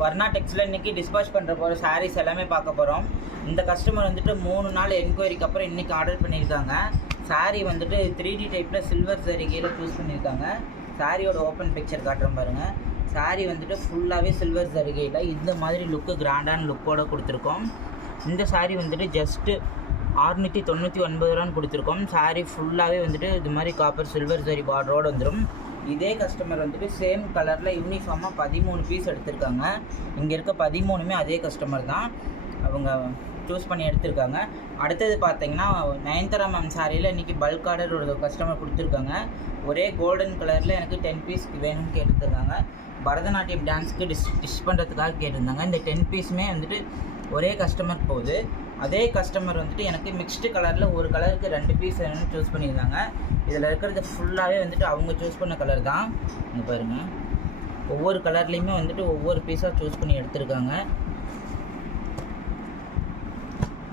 வர்ணா டெக்ஸ்டைல்ல இன்றைக்கி டிஸ்பாச் பண்ணுற போகிற சாரீஸ் எல்லாமே பார்க்க போகிறோம். இந்த கஸ்டமர் வந்துட்டு 3 நாள் என்கொயரிக்கு அப்புறம் இன்றைக்கி ஆர்டர் பண்ணியிருக்காங்க. சாரீ வந்துட்டு 3D டைப்பில் சில்வர் ஜரிகையில் சூஸ் பண்ணியிருக்காங்க. சாரியோட ஓப்பன் பிக்சர் காட்டுறோம் பாருங்கள். சாரீ வந்துட்டு ஃபுல்லாகவே சில்வர் ஜரிகையில் இந்த மாதிரி லுக்கு கிராண்டான லுக்கோடு கொடுத்துருக்கோம். இந்த சாரீ வந்துட்டு ஜஸ்ட்டு 699 ரூபான்னு கொடுத்துருக்கோம். சாரீ ஃபுல்லாகவே வந்துட்டு இது மாதிரி காப்பர் சில்வர் ஜரி பார்டரோடு வந்துடும். இதே கஸ்டமர் வந்துட்டு சேம் கலரில் யூனிஃபார்மாக 13 பீஸ் எடுத்திருக்காங்க. இங்கே இருக்க 13மே அதே கஸ்டமர் தான், அவங்க சூஸ் பண்ணி எடுத்திருக்காங்க. அடுத்தது பார்த்தீங்கன்னா நயன்தாரா மேம் சாரியில் இன்றைக்கி பல்க் ஆர்டர் ஒரு கஸ்டமர் கொடுத்துருக்காங்க. ஒரே கோல்டன் கலரில் எனக்கு 10 பீஸ் வேணும்னு கேட்டுருக்காங்க. பரதநாட்டியம் டான்ஸுக்கு டிஷ் பண்ணுறதுக்காக கேட்டிருந்தாங்க. இந்த 10 பீஸுமே வந்துட்டு ஒரே கஸ்டமர் போகுது. அதே கஸ்டமர் வந்துட்டு எனக்கு மிக்ஸ்டு கலரில் ஒரு கலருக்கு 2 பீஸ் வேணும்னு சூஸ் பண்ணியிருந்தாங்க. இதில் இருக்கிறது ஃபுல்லாகவே வந்துட்டு அவங்க சூஸ் பண்ண கலர் தான். இங்கே பாருங்கள், ஒவ்வொரு கலர்லேயுமே வந்துட்டு ஒவ்வொரு பீஸாக சூஸ் பண்ணி எடுத்திருக்காங்க.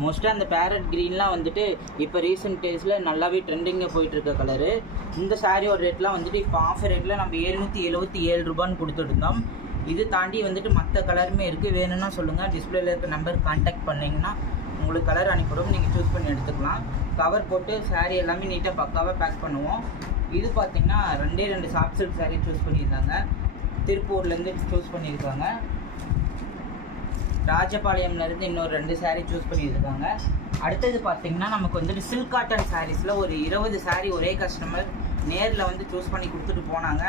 மோஸ்ட்டாக அந்த பேரட் க்ரீன்லாம் வந்துட்டு இப்போ ரீசெண்ட் டேஸில் நல்லாவே ட்ரெண்டிங்காக போயிட்டுருக்க கலரு. இந்த சாரியோட ரேட்லாம் வந்துட்டு இப்போ ஆஃபர் ரேட்டில் நம்ம 777 ரூபான்னு கொடுத்துருந்தோம். இது தாண்டி வந்துட்டு மற்ற கலருமே இருக்குது. வேணும்னா சொல்லுங்கள், டிஸ்பிளேல இருக்க நம்பர் கான்டாக்ட் பண்ணிங்கன்னா உங்களுக்கு கலர் அனுப்பிடும், நீங்கள் சூஸ் பண்ணி எடுத்துக்கலாம். கவர் போட்டு சாரீ எல்லாமே நீட்டாக பக்காவாக பேக் பண்ணுவோம். இது பார்த்திங்கன்னா 2 சாஃப்ட் சில்க் சாரீ சூஸ் பண்ணியிருக்காங்க. திருப்பூர்லேருந்து சூஸ் பண்ணியிருக்காங்க. ராஜபாளையம்லேருந்து இன்னொரு 2 சாரீ சூஸ் பண்ணியிருக்காங்க. அடுத்தது பார்த்திங்கன்னா நமக்கு வந்துட்டு சில்க் காட்டன் சாரீஸில் ஒரு 20 சாரீ ஒரே கஸ்டமர் நேரில் வந்து சூஸ் பண்ணி கொடுத்துட்டு போனாங்க.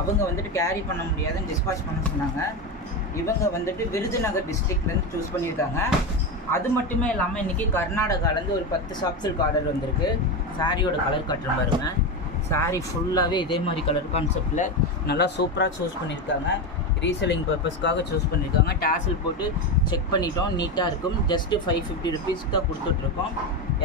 அவங்க வந்துட்டு கேரி பண்ண முடியாதுன்னு டிஸ்பாச் பண்ண சொன்னாங்க. இவங்க வந்துட்டு விருதுநகர் டிஸ்ட்ரிக்ட்லேருந்து சூஸ் பண்ணியிருக்காங்க. அது மட்டுமே இல்லாமல் இன்றைக்கி கர்நாடகாலேருந்து ஒரு 10 சாஃப்ட் சில்க் ஆர்டர் வந்திருக்கு. சாரியோட கலர் காட்டுறேன் பாருங்கள். சாரீ ஃபுல்லாகவே இதே மாதிரி கலர் கான்செப்டில் நல்லா சூப்பராக சூஸ் பண்ணியிருக்காங்க. ரீசெல்லிங் பர்பஸ்க்காக சூஸ் பண்ணியிருக்காங்க. டாசில் போட்டு செக் பண்ணிட்டோம், நீட்டாக இருக்கும். ஜஸ்ட்டு 550 ருபீஸ்க்கு தான் கொடுத்துட்ருக்கோம்.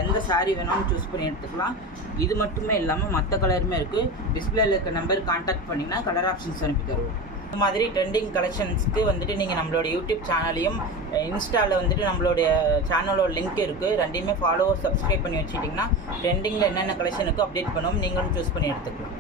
எந்த சாரீ வேணாலும் சூஸ் பண்ணி எடுத்துக்கலாம். இது மட்டுமே இல்லாமல் மற்ற கலருமே இருக்குது. டிஸ்பிளேல இருக்க நம்பர் கான்டாக்ட் பண்ணிங்கன்னா கலர் ஆப்ஷன்ஸ் அனுப்பி தருவோம். இந்த மாதிரி ட்ரெண்டிங் கலெக்ஷன்ஸ்க்கு வந்துட்டு நீங்கள் நம்மளோட யூடியூப் சேனலையும் இன்ஸ்டாவில் வந்துட்டு நம்மளுடைய சேனலோட லிங்க் இருக்குது. 2மே ஃபாலோ சப்ஸ்கிரைப் பண்ணி வச்சுட்டிங்கன்னா ட்ரெண்டிங்கில் என்னென்ன கலெக்ஷன் இருக்கோ அப்டேட் பண்ணுவோம். நீங்களும் சூஸ் பண்ணி எடுத்துக்கலாம்.